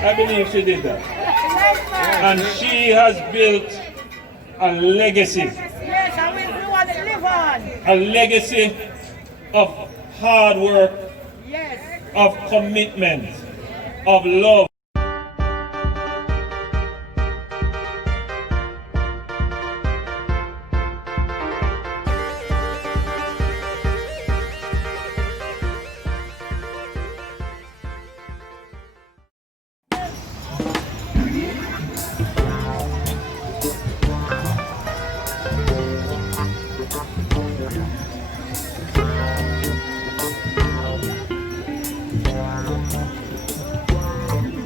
I believe she did that. And she has built a legacy. Yes, I mean, we want to live on. A legacy of hard work, Yes. of commitment, of love.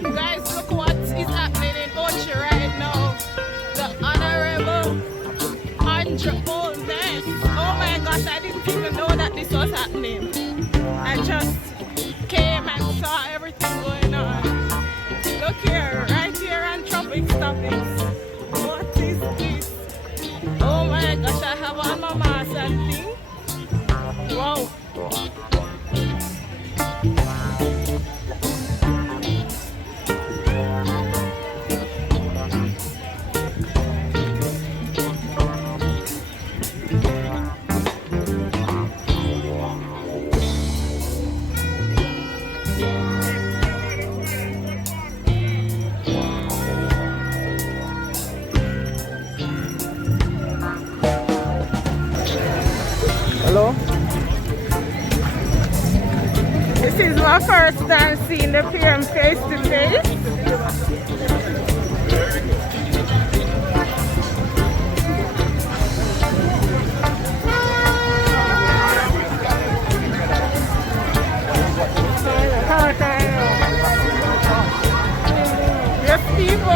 Guys, look what is happening in Ocho right now. The Honorable Holness. Oh my gosh, I didn't even know that this was happening. I just came and saw everything going on. Look here, right here on Tropic Topics. What is this? Oh my gosh, I have on my mask and thing. Wow. Hello? This is my first time seeing the PM face to face. Yes, people.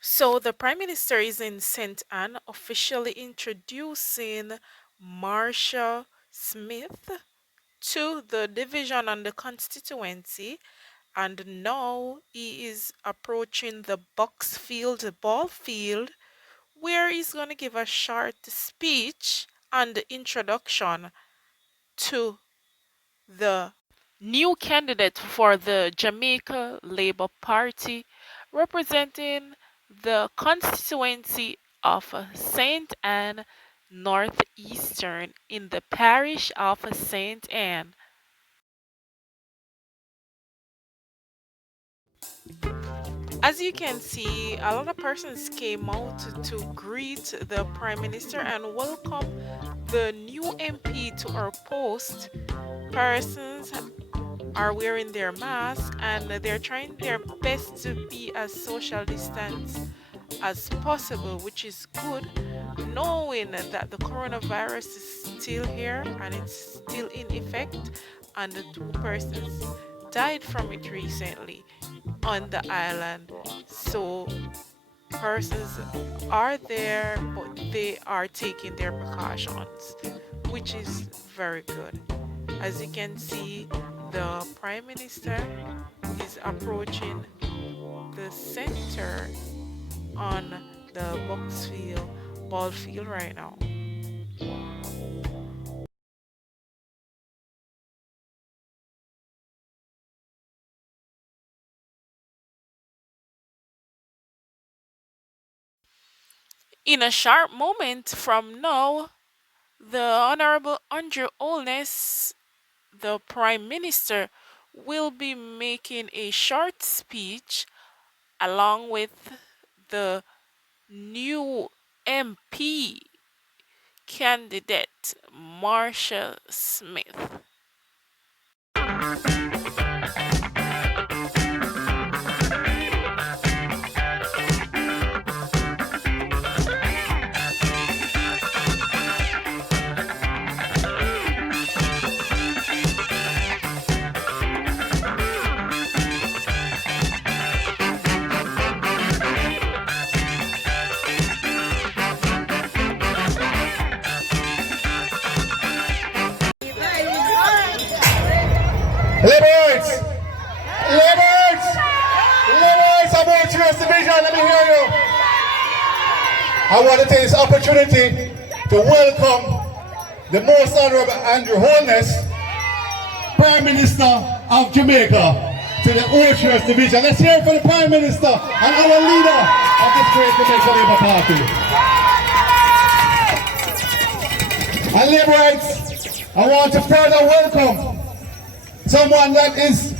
So the Prime Minister is in St. Anne officially introducing Marsha Smith to the division and the constituency, and now he is approaching the Boxfield ball field where he's going to give a short speech and introduction to the new candidate for the Jamaica Labour Party representing the constituency of St. Anne Northeastern in the parish of St. Anne. As you can see, a lot of persons came out to greet the Prime Minister and welcome the new MP to our post. Persons are wearing their mask and they're trying their best to be as social distance as possible, which is good, knowing that the coronavirus is still here and it's still in effect, and the two persons died from it recently on the island. So persons are there, but they are taking their precautions, which is very good. As you can see, the Prime Minister is approaching the center on the Boxfield ball field right now. In a sharp moment from now, the Honorable Andrew Holness, the Prime Minister, will be making a short speech along with the new MP candidate, Marsha Smith. Division, let me hear you. I want to take this opportunity to welcome the Most Honorable Holness, Prime Minister of Jamaica, to the Ocho Rios Division. Let's hear it for the Prime Minister and our leader of this great Jamaica Labour Party. And Labourites, I want to further welcome someone that is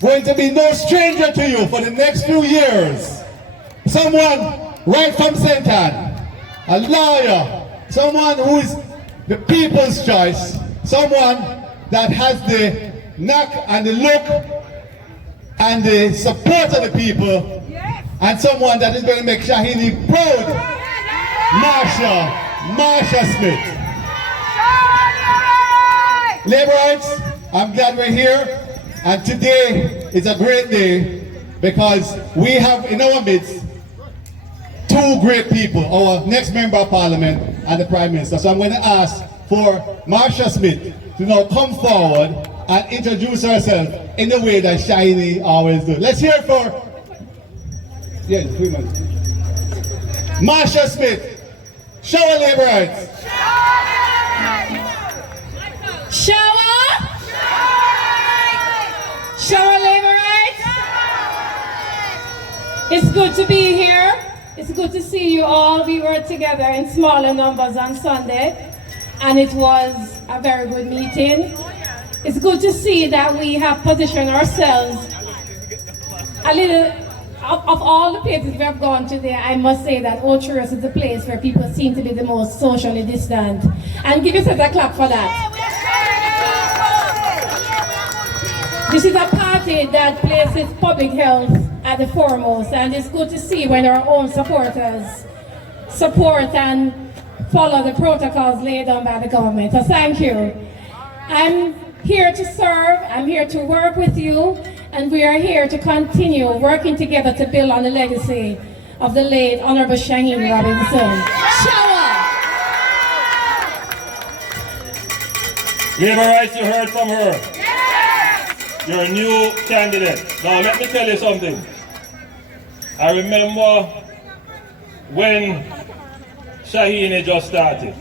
going to be no stranger to you for the next few years. Someone right from St. Ann, a lawyer, someone who is the people's choice, someone that has the knack and the look and the support of the people, and someone that is going to make Shahini proud, Marsha Smith. Labourites, I'm glad we're here, and today is a great day because we have in our midst two great people, our next Member of Parliament and the Prime Minister. So I'm going to ask for Marsha Smith to now come forward and introduce herself in the way that Shahini always does. Let's hear it for, yeah, 3 months. Marsha Smith, shower Labourites. Shower! Shower Labourites! It's good to be here. It's good to see you all. We were together in smaller numbers on Sunday, and it was a very good meeting. It's good to see that we have positioned ourselves a little, of all the places we have gone today, I must say that Ocho Rios is the place where people seem to be the most socially distant. And give yourself a clap for that. This is a party that places public health at the foremost, and it's good to see when our own supporters support and follow the protocols laid down by the government. So thank you. I'm here to serve, I'm here to work with you, and we are here to continue working together to build on the legacy of the late Honorable Shahini Robinson. Shower! Labourites, you heard from her. You're a new candidate. Now let me tell you something. I remember when Shahini just started.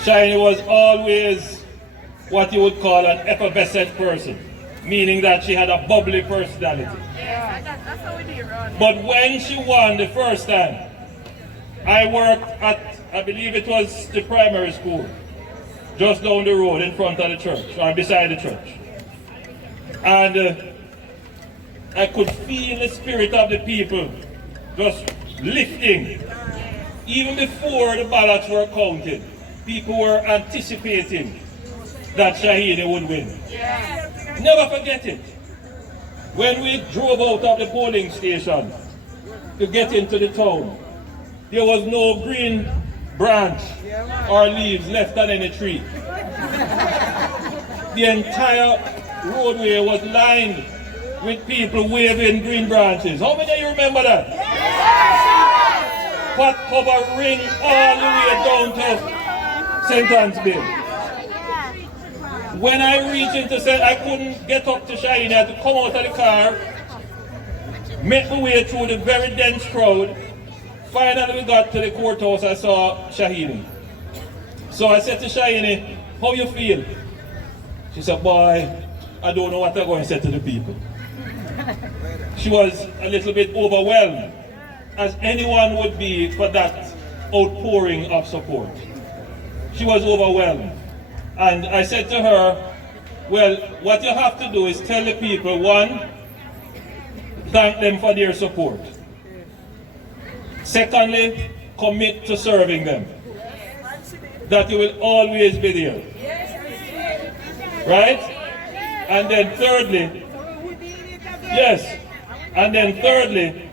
Shahini was always what you would call an effervescent person, meaning that she had a bubbly personality. But when she won the first time, I worked at, I believe it was the primary school, just down the road in front of the church, or beside the church. And I could feel the spirit of the people just lifting. Even before the ballots were counted, people were anticipating that Shahini would win. Never forget it. When we drove out of the polling station to get into the town, there was no green branch or leaves left on any tree. The entire roadway was lined with people waving green branches. How many of you remember that? Pot cover ring all the way down to St. Anne's Bay. When I reached into St. I couldn't get up to Shahini. I had to come out of the car, make my way through the very dense crowd. Finally we got to the courthouse. I saw Shahini. So I said to Shahini, how you feel? She said, boy, I don't know what I'm going to say to the people. She was a little bit overwhelmed, as anyone would be for that outpouring of support. She was overwhelmed. And I said to her, well, what you have to do is tell the people, one, thank them for their support. Secondly, commit to serving them. That you will always be there. Right? And then thirdly, yes, and then thirdly,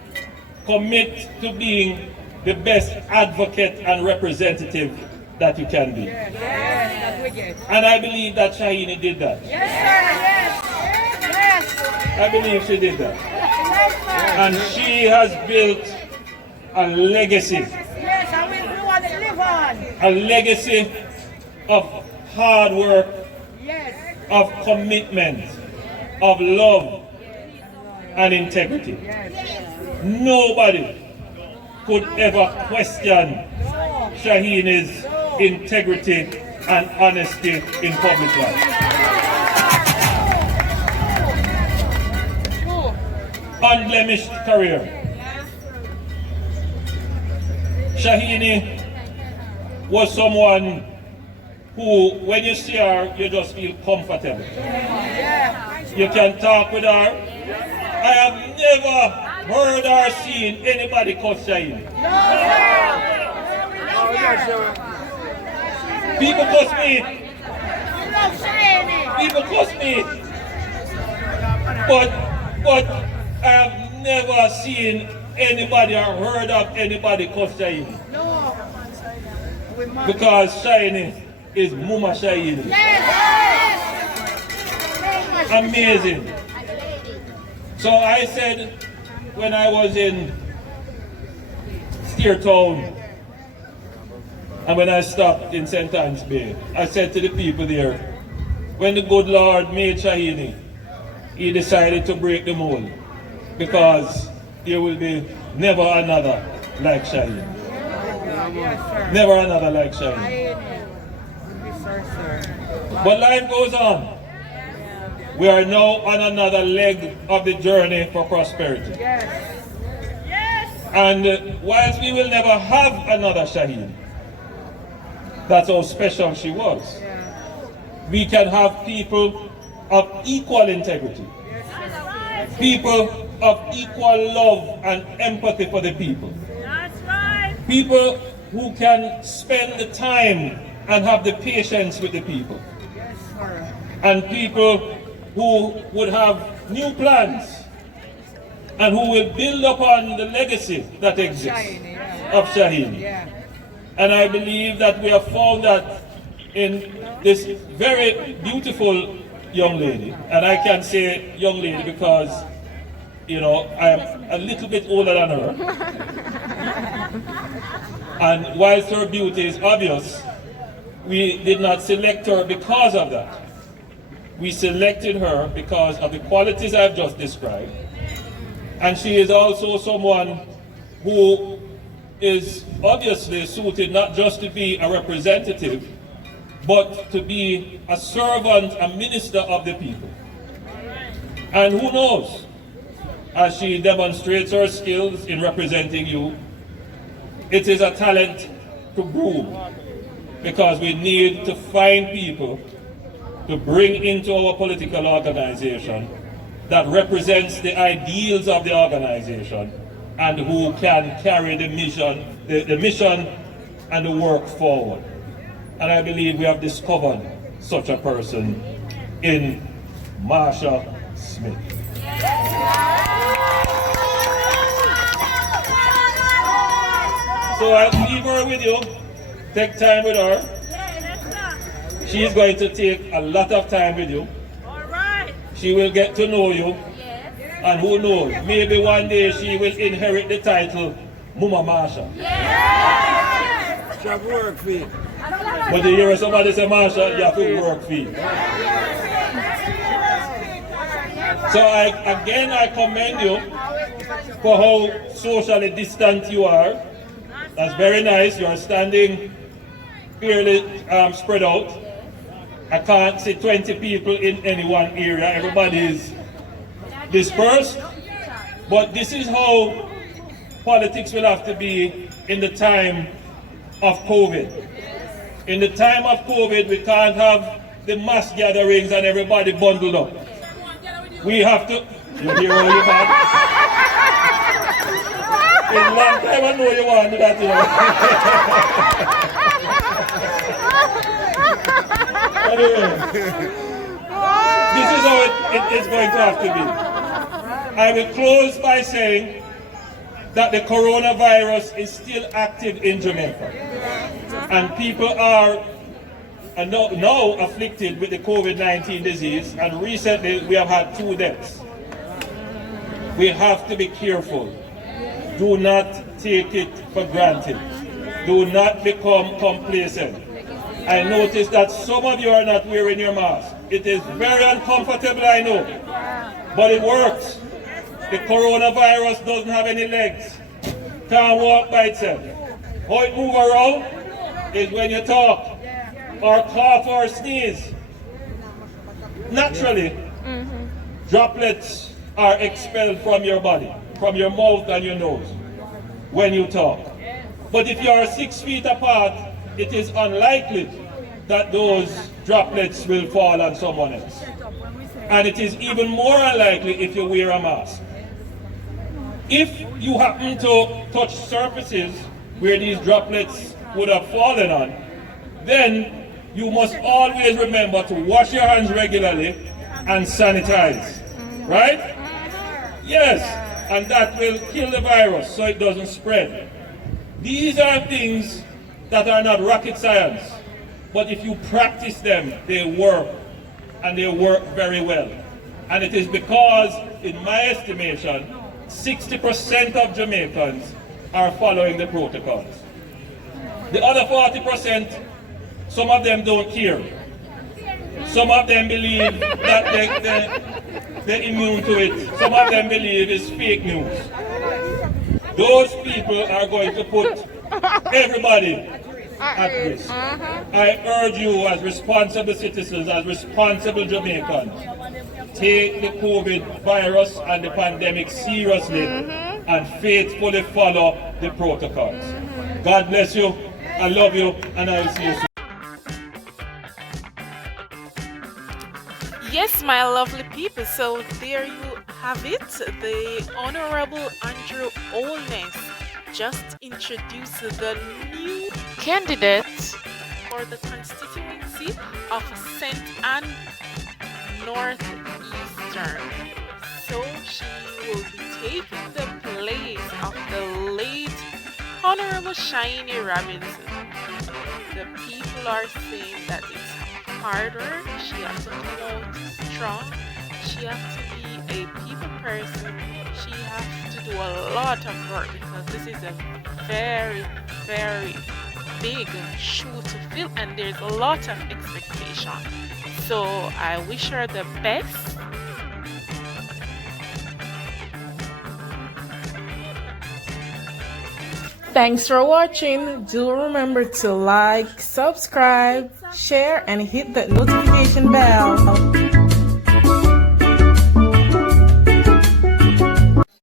commit to being the best advocate and representative that you can be. And I believe that Shahini did that. I believe she did that. And she has built a legacy. A legacy of hard work, of commitment, of love, and integrity. Nobody could ever question Shaheen's integrity and honesty in public life. Unblemished career. Shaheen was someone who, when you see her, you just feel comfortable. You can talk with her. I have never heard or seen anybody call Shaheen. People cuss me. People cuss me. But I have never seen anybody or heard of anybody cuss Shaheen. Because Shaheen is Mama Shaheen. Amazing. So I said, when I was in Steertown, and when I stopped in St. Anne's Bay, I said to the people there, when the good Lord made Shaheen, he decided to break the mold, because there will be never another like Shaheen. Never another like Shaheen. But life goes on. We are now on another leg of the journey for prosperity. And whilst we will never have another Shaheen, that's how special she was. We can have people of equal integrity, people of equal love and empathy for the people, people who can spend the time and have the patience with the people, and people who would have new plans and who will build upon the legacy that exists of Shaheen. And I believe that we have found that in this very beautiful young lady. And I can say young lady because, you know, I am a little bit older than her. And whilst her beauty is obvious, we did not select her because of that. We selected her because of the qualities I've just described. And she is also someone who is obviously suited not just to be a representative, but to be a servant, a minister of the people. And who knows, as she demonstrates her skills in representing you, it is a talent to groom, because we need to find people to bring into our political organization that represents the ideals of the organization and who can carry the mission and the work forward. And I believe we have discovered such a person in Marsha Smith. So I'll leave her with you, take time with her. She is going to take a lot of time with you. She will get to know you. And who knows, maybe one day she will inherit the title Mama Marsha. She have work for you. But you hear somebody say Marsha, you have to work for you. So I commend you for how socially distant you are. That's very nice. You are standing fairly spread out. I can't see 20 people in any one area. Everybody is dispersed. But this is how politics will have to be in the time of COVID. In the time of COVID, we can't have the mass gatherings and everybody bundled up. We have to... You hear all you want? It's a long time I know you want that, you know. Anyway, this is how it's going to have to be. I will close by saying that the coronavirus is still active in Jamaica. And people are now afflicted with the COVID-19 disease, and recently we have had 2 deaths. We have to be careful. Do not take it for granted. Do not become complacent. I noticed that some of you are not wearing your mask. It is very uncomfortable, I know, but it works. The coronavirus doesn't have any legs. Can't walk by itself. How it move around is when you talk, or cough or sneeze. Naturally, droplets are expelled from your body, from your mouth and your nose when you talk. But if you are 6 feet apart, it is unlikely that those droplets will fall on someone else. And it is even more unlikely if you wear a mask. If you happen to touch surfaces where these droplets would have fallen on, then you must always remember to wash your hands regularly and sanitize. Right? Yes, and that will kill the virus so it doesn't spread. These are things that are not rocket science, but if you practice them, they work, and they work very well. And it is because, in my estimation, 60% of Jamaicans are following the protocols. The other 40%, some of them don't care. Some of them believe that they're immune to it. Some of them believe it's fake news. Those people are going to put everybody at risk. I urge you as responsible citizens, as responsible Jamaicans, take the COVID virus and the pandemic seriously and faithfully follow the protocols. God bless you, I love you, and I will see you soon. Yes, my lovely people, so there you have it. The Honorable Andrew Holness just introduced the new candidate for the constituency of St. Anne Northeastern. So she will be taking the place of the late Honorable Shiny Robinson. The people are saying that it's hard work. She has to come out strong. She has to be a people person. She has to do a lot of work because this is a very, very big shoe to fill and there's a lot of expectation. So I wish her the best. Thanks for watching. Do remember to like, subscribe, share, and hit that notification bell.